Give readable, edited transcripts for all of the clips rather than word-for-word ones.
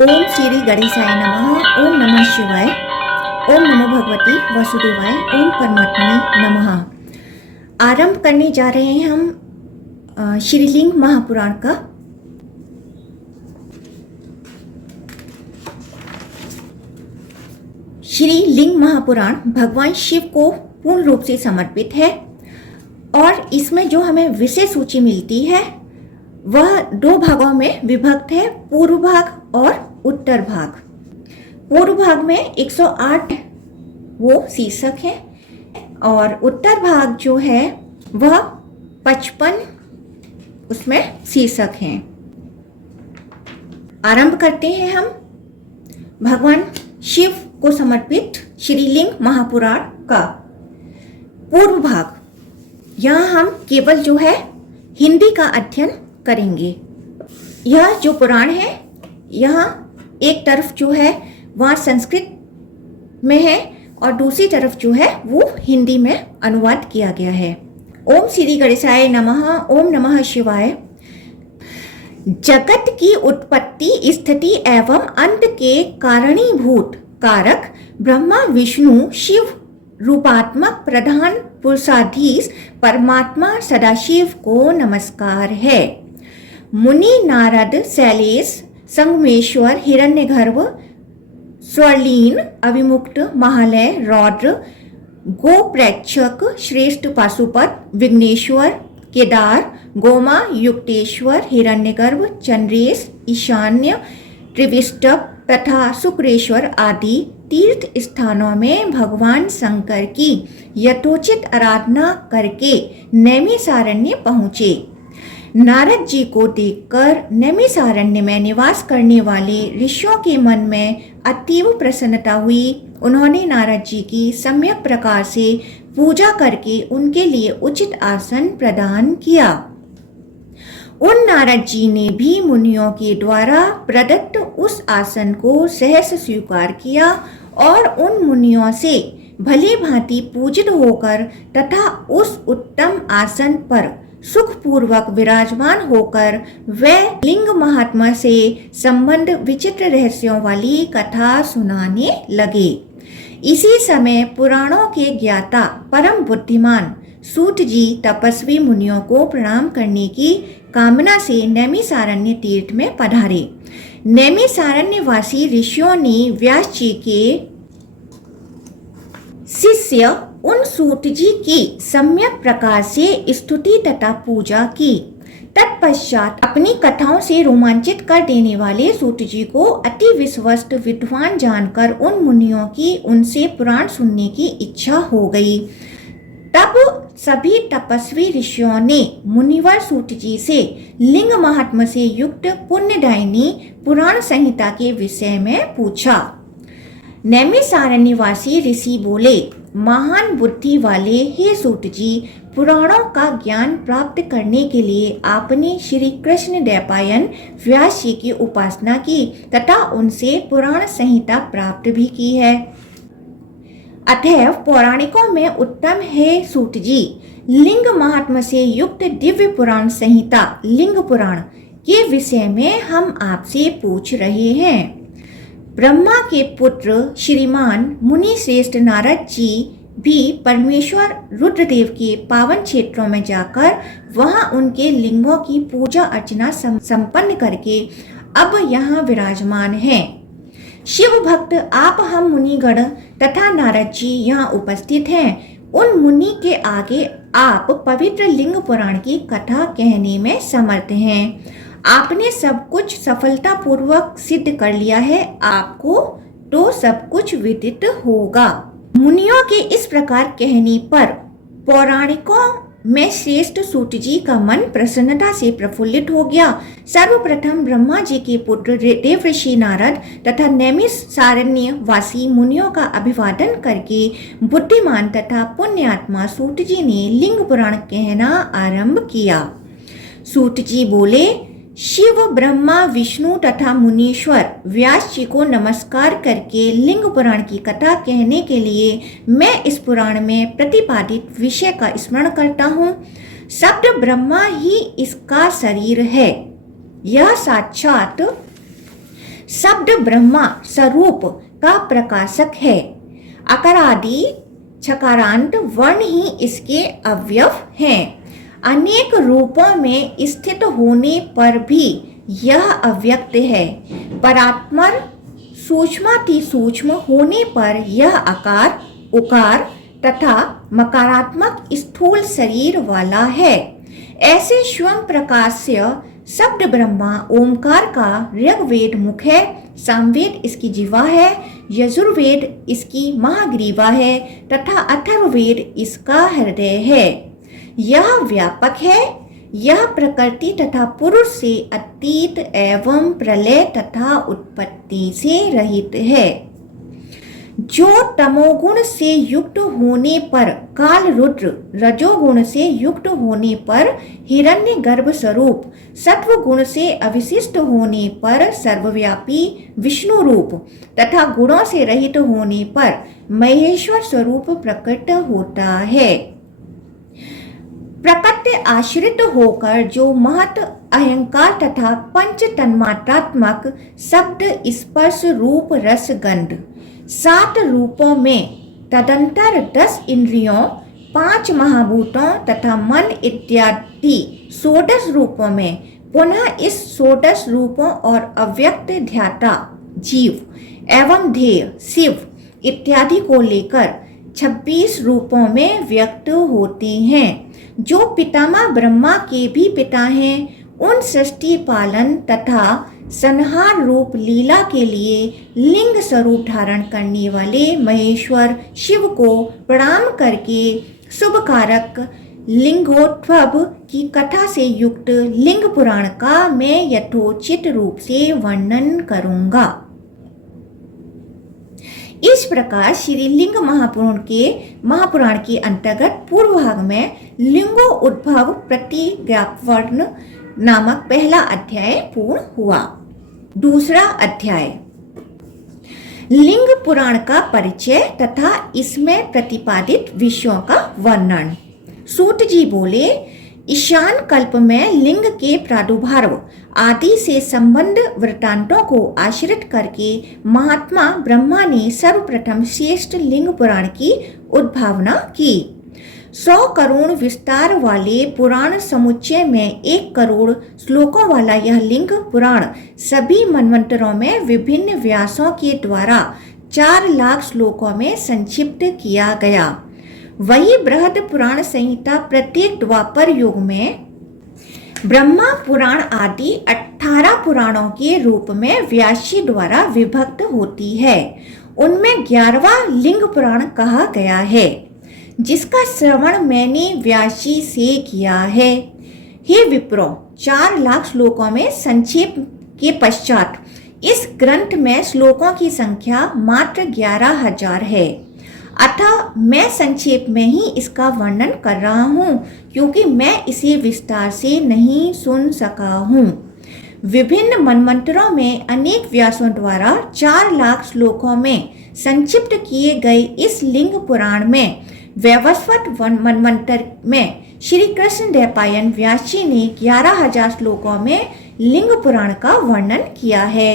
ओम श्री गणेशाय नमः। ओम नमः शिवाय। ओम नमो भगवती वसुदेवाय। ओम परमात्मने नमः। आरंभ करने जा रहे हैं हम श्रीलिंग महापुराण का। श्रीलिंग महापुराण भगवान शिव को पूर्ण रूप से समर्पित है और इसमें जो हमें विषय सूची मिलती है वह दो भागों में विभक्त है, पूर्व भाग और उत्तर भाग। पूर्व भाग में 108 वो शीर्षक है और उत्तर भाग जो है वह 55 उसमें शीर्षक हैं। आरंभ करते हैं हम भगवान शिव को समर्पित श्रीलिंग महापुराण का पूर्व भाग। यहाँ हम केवल जो है हिंदी का अध्ययन करेंगे। यह जो पुराण है यहाँ एक तरफ जो है वहाँ संस्कृत में है और दूसरी तरफ जो है वो हिंदी में अनुवाद किया गया है। ओम श्री गणेशाय नमः। ओम नमः शिवाय। जगत की उत्पत्ति, स्थिति एवं अंत के कारणीभूत कारक ब्रह्मा विष्णु शिव रूपात्मक प्रधान पुरुषाधीश परमात्मा सदाशिव को नमस्कार है। मुनि नारद शैलेश संगमेश्वर हिरण्यगर्भ स्वर्लीन अविमुक्त महालय रौद्र गोप्रेक्षक श्रेष्ठ पाशुपत विघ्नेश्वर केदार गोमा युक्तेश्वर हिरण्यगर्भ चंद्रेश ईशान्य त्रिविष्टप तथा शुक्रेश्वर आदि तीर्थ स्थानों में भगवान शंकर की यथोचित आराधना करके नैमिषारण्य पहुँचे। नारद जी को देखकर नैमिषारण्य में निवास करने वाले ऋषियों के मन में अतीव प्रसन्नता हुई। उन्होंने नारद जी की सम्यक प्रकार से पूजा करके उनके लिए उचित आसन प्रदान किया। उन नारद जी ने भी मुनियों के द्वारा प्रदत्त उस आसन को सहर्ष स्वीकार किया और उन मुनियों से भली भांति पूजित होकर तथा उस उत्तम आसन पर सुखपूर्वक विराजमान होकर वे लिंग महात्मा से संबंध विचित्र रहस्यों वाली कथा सुनाने लगे। इसी समय पुराणों के ज्ञाता परम बुद्धिमान सूत जी तपस्वी मुनियों को प्रणाम करने की कामना से नैमिषारण्य तीर्थ में पधारे। नैमिषारण्यवासी ऋषियों ने व्यास जी के शिष्य उन सूत जी की सम्यक प्रकार से स्तुति तथा पूजा की। तत्पश्चात अपनी कथाओं से रोमांचित कर देने वाले सूत जी को अति विश्वस्त विद्वान जानकर उन मुनियों की उनसे पुराण सुनने की इच्छा हो गई। तब सभी तपस्वी ऋषियों ने मुनिवर सूत जी से लिंग महात्म्य से युक्त पुण्यदायिनी पुराण संहिता के विषय में पूछा। नैमिषारण्यवासी ऋषि बोले, महान बुद्धि वाले हे सूत जी, पुराणों का ज्ञान प्राप्त करने के लिए आपने श्री कृष्ण द्वैपायन व्यास जी की उपासना की तथा उनसे पुराण संहिता प्राप्त भी की है। अतएव पौराणिकों में उत्तम है सूत जी, लिंग महात्म्य से युक्त दिव्य पुराण संहिता लिंग पुराण के विषय में हम आपसे पूछ रहे हैं। ब्रह्मा के पुत्र श्रीमान मुनि श्रेष्ठ नारद जी भी परमेश्वर रुद्रदेव के पावन क्षेत्रों में जाकर वहां उनके लिंगों की पूजा अर्चना संपन्न करके अब यहाँ विराजमान हैं। शिव भक्त आप हम मुनिगण तथा नारद जी यहाँ उपस्थित हैं। उन मुनि के आगे आप पवित्र लिंग पुराण की कथा कहने में समर्थ हैं। आपने सब कुछ सफलतापूर्वक सिद्ध कर लिया है, आपको तो सब कुछ विदित होगा। मुनियों के इस प्रकार कहने पर पौराणिकों में श्रेष्ठ सूत जी का मन प्रसन्नता से प्रफुल्लित हो गया। सर्वप्रथम ब्रह्मा जी के पुत्र देवर्षि नारद तथा नैमिषारण्य वासी मुनियों का अभिवादन करके बुद्धिमान तथा पुण्यात्मा सूत जी ने लिंग पुराण कहना आरंभ किया। सूत जी बोले, शिव ब्रह्मा विष्णु तथा मुनीश्वर व्यास जी को नमस्कार करके लिंग पुराण की कथा कहने के लिए मैं इस पुराण में प्रतिपादित विषय का स्मरण करता हूँ। शब्द ब्रह्मा ही इसका शरीर है। यह साक्षात शब्द ब्रह्मा स्वरूप का प्रकाशक है। अकारादि छकारांत वर्ण ही इसके अवयव हैं। अनेक रूपों में स्थित होने पर भी यह अव्यक्त है। परात्पर सूक्ष्माति सूक्ष्म होने पर यह आकार, उकार तथा मकारात्मक स्थूल शरीर वाला है। ऐसे स्वयं प्रकाश्य शब्द ब्रह्मा ओमकार का ऋग्वेद मुख है, सामवेद इसकी जिह्वा है, यजुर्वेद इसकी महाग्रीवा है तथा अथर्ववेद इसका हृदय है। यह व्यापक है। यह प्रकृति तथा पुरुष से अतीत एवं प्रलय तथा उत्पत्ति से रहित है। जो तमोगुण से युक्त होने पर काल रुद्र, रजोगुण से युक्त होने पर हिरण्य गर्भ स्वरूप, सत्व गुण से अविशिष्ट होने पर सर्वव्यापी विष्णु रूप तथा गुणों से रहित होने पर महेश्वर स्वरूप प्रकट होता है। प्रकृति आश्रित होकर जो महत अहंकार तथा पंच तन्मात्रात्मक शब्द स्पर्श रूप रस गंध 7 रूपों में तदंतर 10 इंद्रियों, 5 महाभूतों तथा मन इत्यादि 16 रूपों में पुनः इस 16 रूपों और अव्यक्त ध्याता जीव एवं ध्येय शिव इत्यादि को लेकर 26 रूपों में व्यक्त होते हैं। जो पितामह ब्रह्मा के भी पिता हैं, उन सृष्टि पालन तथा संहार रूप लीला के लिए लिंग स्वरूप धारण करने वाले महेश्वर शिव को प्रणाम करके शुभ कारक लिंगोद्भव की कथा से युक्त लिंग पुराण का मैं यथोचित रूप से वर्णन करूंगा। इस प्रकार श्री लिंग महापुराण के अंतर्गत पूर्व भाग में लिंगो उद्भव प्रतिज्ञापन नामक पहला अध्याय पूर्ण हुआ। दूसरा अध्याय लिंग पुराण का परिचय तथा इसमें प्रतिपादित विषयों का वर्णन। सूत जी बोले, ईशान कल्प में लिंग के प्रादुर्भाव आदि से संबंध वृत्तांतों को आश्रित करके महात्मा ब्रह्मा ने सर्वप्रथम श्रेष्ठ लिंग पुराण की उद्भावना की। 100 करोड़ विस्तार वाले पुराण समुच्चय में 1 करोड़ श्लोकों वाला यह लिंग पुराण सभी मनवंतरों में विभिन्न व्यासों के द्वारा 4 लाख श्लोकों में संक्षिप्त किया गया। वही बृहद पुराण संहिता प्रत्येक द्वापर युग में ब्रह्मा पुराण आदि 18 पुराणों के रूप में व्यासी द्वारा विभक्त होती है। उनमें 11वां लिंग पुराण कहा गया है, जिसका श्रवण मैंने व्यासी से किया है। हे विप्रो, 4 लाख श्लोकों में संक्षेप के पश्चात इस ग्रंथ में श्लोकों की संख्या मात्र 11,000 है। अतः मैं संक्षेप में ही इसका वर्णन कर रहा हूँ, क्योंकि मैं इसे विस्तार से नहीं सुन सका हूँ। विभिन्न मनवंतरों में अनेक व्यासों द्वारा 4 लाख श्लोकों में संक्षिप्त किए गए इस लिंग पुराण में वैवस्वत मनवंतर में श्री कृष्ण द्वैपायन व्यास जी ने 11,000 श्लोकों में लिंग पुराण का वर्णन किया है।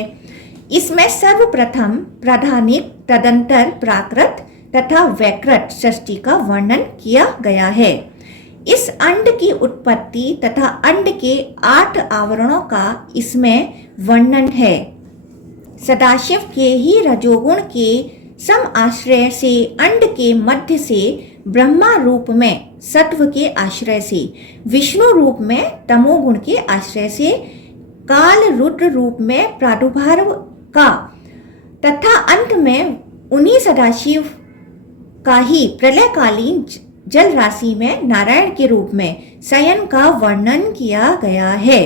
इसमें सर्वप्रथम प्राधानिक, तदंतर, प्राकृत तथा वैकृत सृष्टि का वर्णन किया गया है। इस अंड की उत्पत्ति तथा अंड के 8 आवरणों का इसमें वर्णन है। सदाशिव के ही रजोगुण के सम आश्रय से अंड के मध्य से ब्रह्मा रूप में सत्व के आश्रय से, विष्णु रूप में तमोगुण के आश्रय से, काल रुद्र रूप में प्रादुर्भाव का तथा अंत में उन्हीं सदाशिव का ही प्रलयकालीन जल राशि में नारायण के रूप में शयन का वर्णन किया गया है।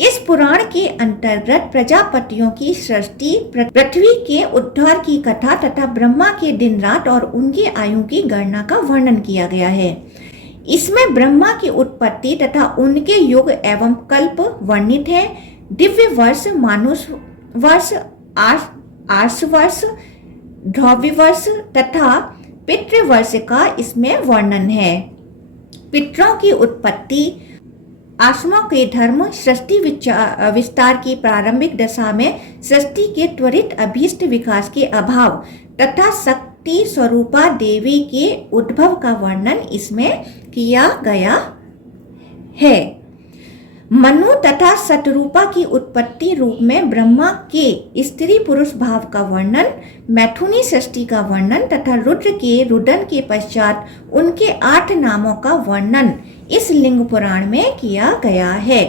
इस पुराण के अंतर्गत प्रजापतियों की सृष्टि, पृथ्वी के उद्धार की कथा तथा ब्रह्मा के दिन रात और उनकी आयु की गणना का वर्णन किया गया है। इसमें ब्रह्मा की उत्पत्ति तथा उनके युग एवं कल्प वर्णित है। दिव्य वर्ष, मानुष वर्ष, आर्ष वर्ष, ध्रुवी वर्ष तथा पितृवर्ष का इसमें वर्णन है। पितरों की उत्पत्ति, आश्रमों के धर्म सृष्टि विस्तार की प्रारंभिक दशा में सृष्टि के त्वरित अभीष्ट विकास के अभाव तथा शक्ति स्वरूपा देवी के उद्भव का वर्णन इसमें किया गया है। मनु तथा शतरूपा की उत्पत्ति रूप में ब्रह्मा के स्त्री पुरुष भाव का वर्णन, मैथुनी सृष्टि का वर्णन तथा रुद्र के रुदन के पश्चात उनके 8 नामों का वर्णन इस लिंग पुराण में किया गया है।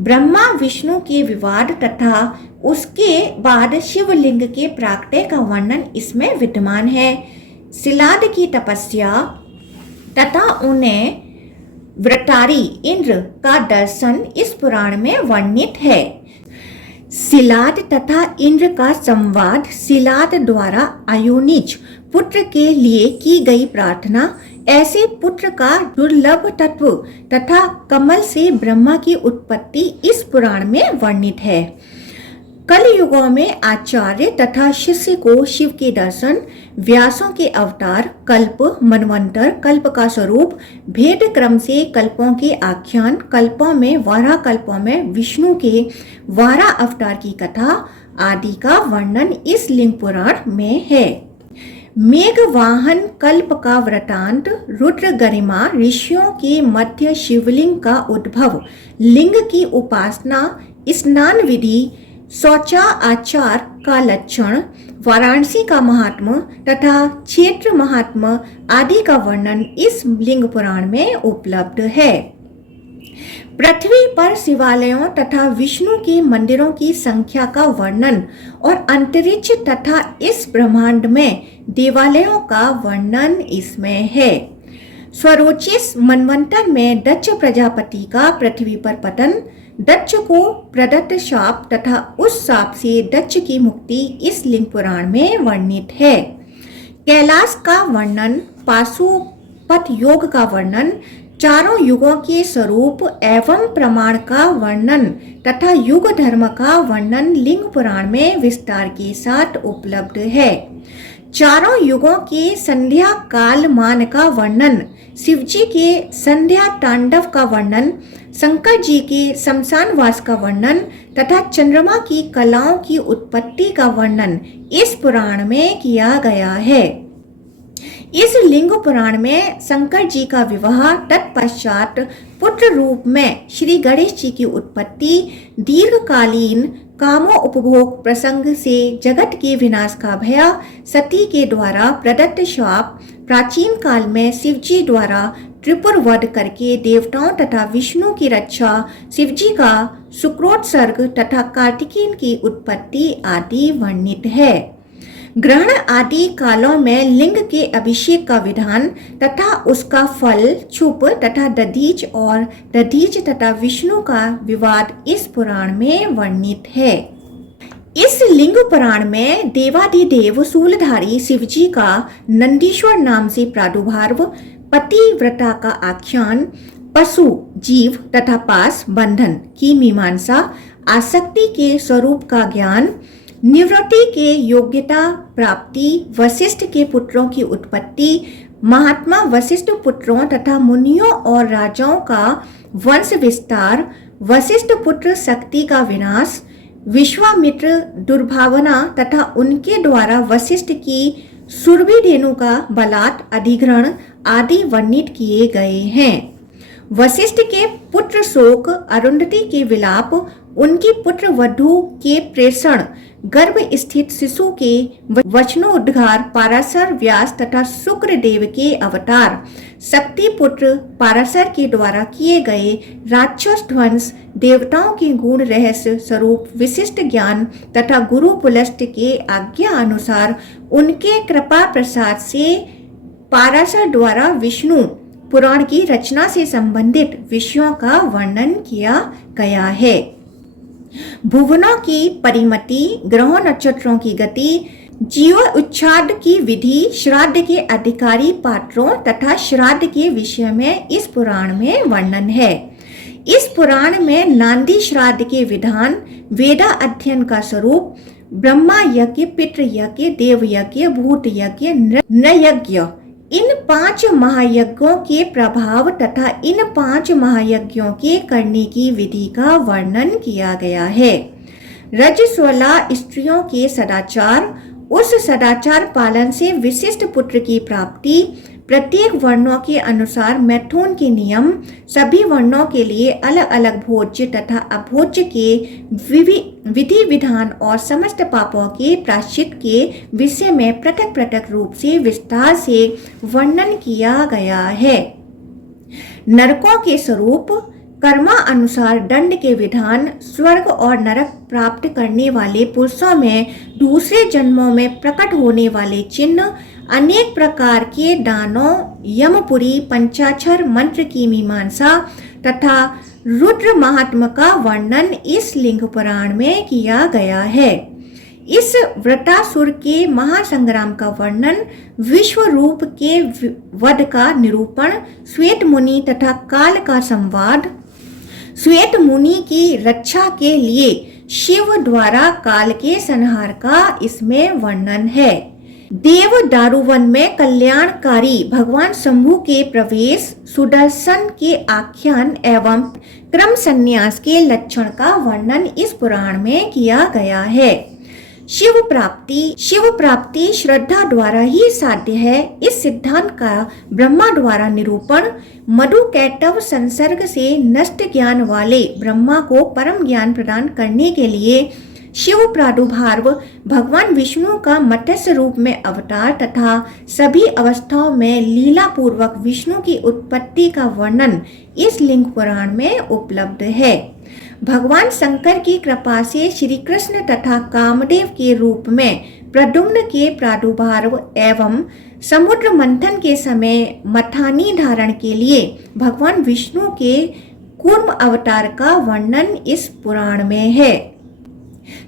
ब्रह्मा विष्णु के विवाद तथा उसके बाद शिवलिंग के प्राकट्य का वर्णन इसमें विद्यमान है। सिलाद की तपस्या तथा उन्हें व्रतारी इंद्र का दर्शन इस पुराण में वर्णित है। सिलाद तथा इंद्र का संवाद, सिलाद द्वारा अयोनिज पुत्र के लिए की गई प्रार्थना, ऐसे पुत्र का दुर्लभ तत्व तथा कमल से ब्रह्मा की उत्पत्ति इस पुराण में वर्णित है। कल युगों में आचार्य तथा शिष्य को शिव के दर्शन, व्यासों के अवतार, कल्प, मनवंतर, कल्प का स्वरूप, भेद क्रम से कल्पों के आख्यान, कल्पों में वारा, कल्पों में विष्णु के वारा अवतार की कथा आदि का वर्णन इस लिंग पुराण में है। मेघवाहन कल्प का वृतांत, रुद्र गरिमा, ऋषियों के मध्य शिवलिंग का उद्भव, लिंग की उपासना, स्नान विधि, शौचा आचार का लक्षण, वाराणसी का महात्म तथा क्षेत्र महात्म आदि का वर्णन इस लिंग पुराण में उपलब्ध है। पृथ्वी पर शिवालयों तथा विष्णु के मंदिरों की संख्या का वर्णन और अंतरिक्ष तथा इस ब्रह्मांड में देवालयों का वर्णन इसमें है। स्वरोचिष मनवंतर में दक्ष प्रजापति का पृथ्वी पर पतन, दक्ष को प्रदत्त शाप तथा उस शाप से दक्ष की मुक्ति इस लिंग पुराण में वर्णित है। कैलाश का वर्णन, पाशुपत योग का वर्णन, चारों युगों के स्वरूप एवं प्रमाण का वर्णन तथा युग धर्म का वर्णन लिंग पुराण में विस्तार के साथ उपलब्ध है। चारों युगों के संध्या काल मान का वर्णन, शिवजी के संध्या तांडव का वर्णन, शंकर जी के शमशान वास का वर्णन तथा चंद्रमा की कलाओं की उत्पत्ति का वर्णन इस पुराण में किया गया है। इस लिंग पुराण में शंकर जी का विवाह, तत्पश्चात पुत्र रूप में श्री गणेश जी की उत्पत्ति, दीर्घकालीन कामो उपभोग प्रसंग से जगत के विनाश का भय, सती के द्वारा प्रदत्त शाप, प्राचीन काल में शिवजी द्वारा त्रिपुर वध करके देवताओं तथा विष्णु की रक्षा, शिवजी का शुक्रोत्सर्ग तथा कार्तिकेय की उत्पत्ति आदि वर्णित है। ग्रहण आदि कालों में लिंग के अभिषेक का विधान तथा उसका फल, छुप तथा दधीच और दधीच तथा विष्णु का विवाद इस पुराण में वर्णित है। इस लिंग पुराण में देवाधिदेव शूलधारी शिवजी का नंदीश्वर नाम से प्रादुर्भाव, पतिव्रता का आख्यान, पशु, जीव तथा पास बंधन की मीमांसा, आसक्ति के स्वरूप का ज्ञान, निवृत्ति के योग्यता प्राप्ति, वशिष्ठ के पुत्रों की उत्पत्ति, महात्मा वशिष्ठ पुत्रों तथा मुनियों और राजाओं का वंश विस्तार, वशिष्ठ पुत्र शक्ति का विनाश, विश्वामित्र दुर्भावना तथा उनके द्वारा वशिष्ठ की सुरभि धेनु का बलात् अधिग्रहण आदि वर्णित किए गए हैं। वशिष्ठ के पुत्र शोक, अरुंधति के विलाप, उनकी पुत्र वधु के प्रेषण, गर्भ स्थित शिशु के वचनोद्गार, पाराशर, व्यास तथा शुक्र देव के अवतार, शक्ति पुत्र पाराशर के द्वारा किए गए राक्षस ध्वंस, देवताओं के गुण रहस्य स्वरूप विशिष्ट ज्ञान तथा गुरु पुलस्त के आज्ञा अनुसार उनके कृपा प्रसाद से पाराशर द्वारा विष्णु पुराण की रचना से संबंधित विषयों का वर्णन किया गया है। भुवनों की परिमति, ग्रहों नक्षत्रों की गति, जीव उच्छाद की विधि, श्राद्ध के अधिकारी पात्रों तथा श्राद्ध के विषय में इस पुराण में वर्णन है। इस पुराण में नांदी श्राद्ध के विधान, वेदा अध्ययन का स्वरूप, ब्रह्मा यज्ञ, पितृ यज्ञ, देव यज्ञ, भूत यज्ञ, नृ यज्ञ इन 5 महायज्ञों के प्रभाव तथा इन 5 महायज्ञों के करने की विधि का वर्णन किया गया है। रजस्वला स्त्रियों के सदाचार, उस सदाचार पालन से विशिष्ट पुत्र की प्राप्ति, प्रत्येक वर्णों के अनुसार मैथुन के नियम, सभी वर्णों के लिए अलग अलग भोज्य तथा अभोज्य के विधि विधान और समस्त पापों के प्रायश्चित के विषय में पृथक पृथक रूप से विस्तार से वर्णन किया गया है। नरकों के स्वरूप, कर्मा अनुसार दंड के विधान, स्वर्ग और नरक प्राप्त करने वाले पुरुषों में दूसरे जन्मों में प्रकट होने वाले चिन्ह, अनेक प्रकार के दानों, यमपुरी, पंचाक्षर मंत्र की मीमांसा तथा रुद्र महात्मा का वर्णन इस लिंग पुराण में किया गया है। इस वृत्रासुर के महासंग्राम का वर्णन, विश्व रूप के वध का निरूपण, श्वेत मुनि तथा काल का संवाद, श्वेत मुनि की रक्षा के लिए शिव द्वारा काल के संहार का इसमें वर्णन है। देव दारुवन में कल्याणकारी भगवान शंभु के प्रवेश, सुदर्शन के आख्यान एवं क्रम संन्यास के लक्षण का वर्णन इस पुराण में किया गया है। शिव प्राप्ति श्रद्धा द्वारा ही साध्य है। इस सिद्धांत का ब्रह्मा द्वारा निरूपण, मधु कैटव संसर्ग से नष्ट ज्ञान वाले ब्रह्मा को परम ज्ञान प्रदान करने के लिए शिव प्रादुर्भाव भगवान विष्णु का मत्स्य रूप में अवतार तथा सभी अवस्थाओं में लीला पूर्वक विष्णु की उत्पत्ति का वर्णन इस लिंग पुराण में उपलब्ध है। भगवान शंकर की कृपा से श्री कृष्ण तथा कामदेव के रूप में प्रद्युम्न के प्रादुर्भाव एवं समुद्र मंथन के समय मथानी धारण के लिए भगवान विष्णु के कूर्म अवतार का वर्णन इस पुराण में है।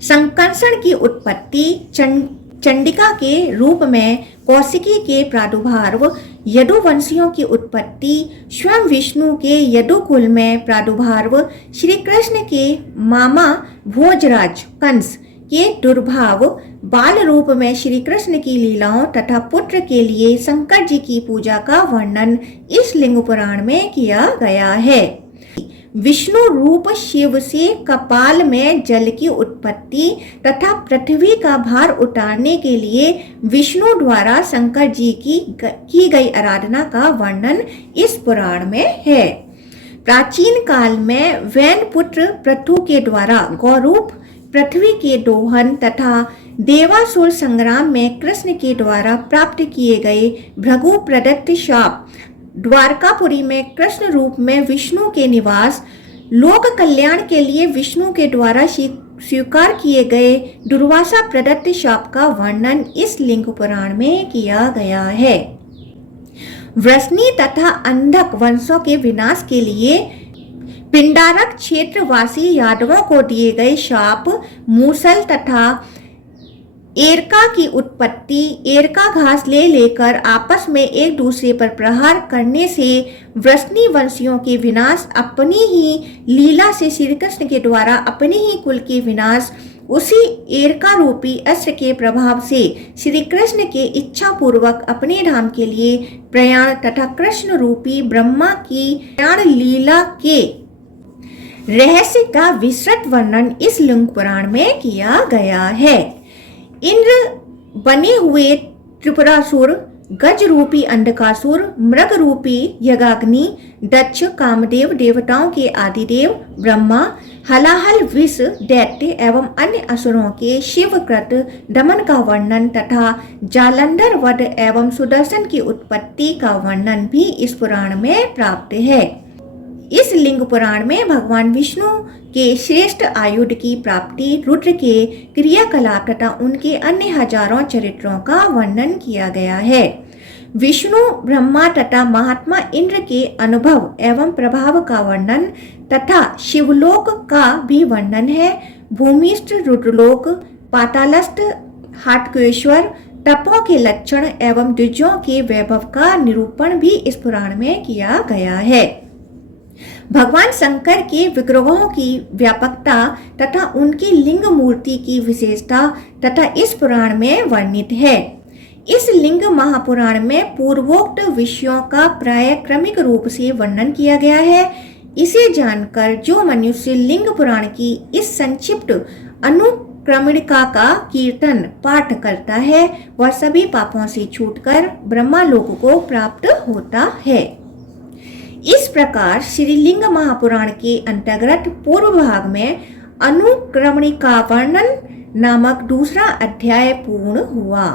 संकर्षण की उत्पत्ति, चंडिका के रूप में कौशिकी के प्रादुर्भाव, यदुवंशियों की उत्पत्ति, स्वयं विष्णु के यदुकुल में प्रादुर्भाव, श्री कृष्ण के मामा भोजराज कंस के दुर्भाव, बाल रूप में श्री कृष्ण की लीलाओं तथा पुत्र के लिए शंकर जी की पूजा का वर्णन इस लिंग पुराण में किया गया है। विष्णु रूप शिव से कपाल में जल की उत्पत्ति तथा पृथ्वी का भार उतारने के लिए विष्णु द्वारा शंकर जी की गई आराधना का वर्णन इस पुराण में है। प्राचीन काल में वैन पुत्र पृथु के द्वारा गौरूप पृथ्वी के दोहन तथा देवासुर संग्राम में कृष्ण के द्वारा प्राप्त किए गए भृगु प्रदत्त शाप, द्वारकापुरी में कृष्ण रूप में विष्णु के निवास, लोक कल्याण के लिए विष्णु के द्वारा स्वीकार किए गए दुर्वासा प्रदत्त शाप का वर्णन इस लिंग पुराण में किया गया है। वृष्णि तथा अंधक वंशों के विनाश के लिए पिंडारक क्षेत्रवासी यादवों को दिए गए शाप, मूसल तथा एरका की उत्पत्ति, एरका घास ले लेकर आपस में एक दूसरे पर प्रहार करने से वृष्णि वंशियों के विनाश, अपनी ही लीला से श्री कृष्ण के द्वारा अपने ही कुल के विनाश, उसी एरका रूपी अस्त्र के प्रभाव से श्री कृष्ण के इच्छा पूर्वक अपने धाम के लिए प्रयाण तथा कृष्ण रूपी ब्रह्मा की प्रयाण लीला के रहस्य का विस्तृत वर्णन इस लिंग पुराण में किया गया है। इंद्र बने हुए त्रिपुरासुर, गज रूपी अंधकासुर, मृग रूपी यज्ञाग्नि, दक्ष, कामदेव, देवताओं के आदिदेव ब्रह्मा, हलाहल विष दैत्य एवं अन्य असुरों के शिवकृत दमन का वर्णन तथा जालंधर वध एवं सुदर्शन की उत्पत्ति का वर्णन भी इस पुराण में प्राप्त है। इस लिंग पुराण में भगवान विष्णु के श्रेष्ठ आयुध की प्राप्ति, रुद्र के क्रियाकलाप तथा उनके अन्य हजारों चरित्रों का वर्णन किया गया है। विष्णु, ब्रह्मा तथा महात्मा इंद्र के अनुभव एवं प्रभाव का वर्णन तथा शिवलोक का भी वर्णन है। भूमिस्थ रुद्रलोक, पातालस्थ हाटकेश्वर, तपों के लक्षण एवं द्विजों के वैभव का निरूपण भी इस पुराण में किया गया है। भगवान शंकर के विग्रहों की व्यापकता तथा उनकी लिंग मूर्ति की विशेषता तथा इस पुराण में वर्णित है। इस लिंग महापुराण में पूर्वोक्त विषयों का प्राय क्रमिक रूप से वर्णन किया गया है। इसे जानकर जो मनुष्य लिंग पुराण की इस संक्षिप्त अनुक्रमणिका का कीर्तन पाठ करता है वह सभी पापों से छूटकर ब्रह्मालोक को प्राप्त होता है। इस प्रकार श्रीलिंग महापुराण के अंतर्गत पूर्व भाग में अनुक्रमणिका वर्णन नामक दूसरा अध्याय पूर्ण हुआ।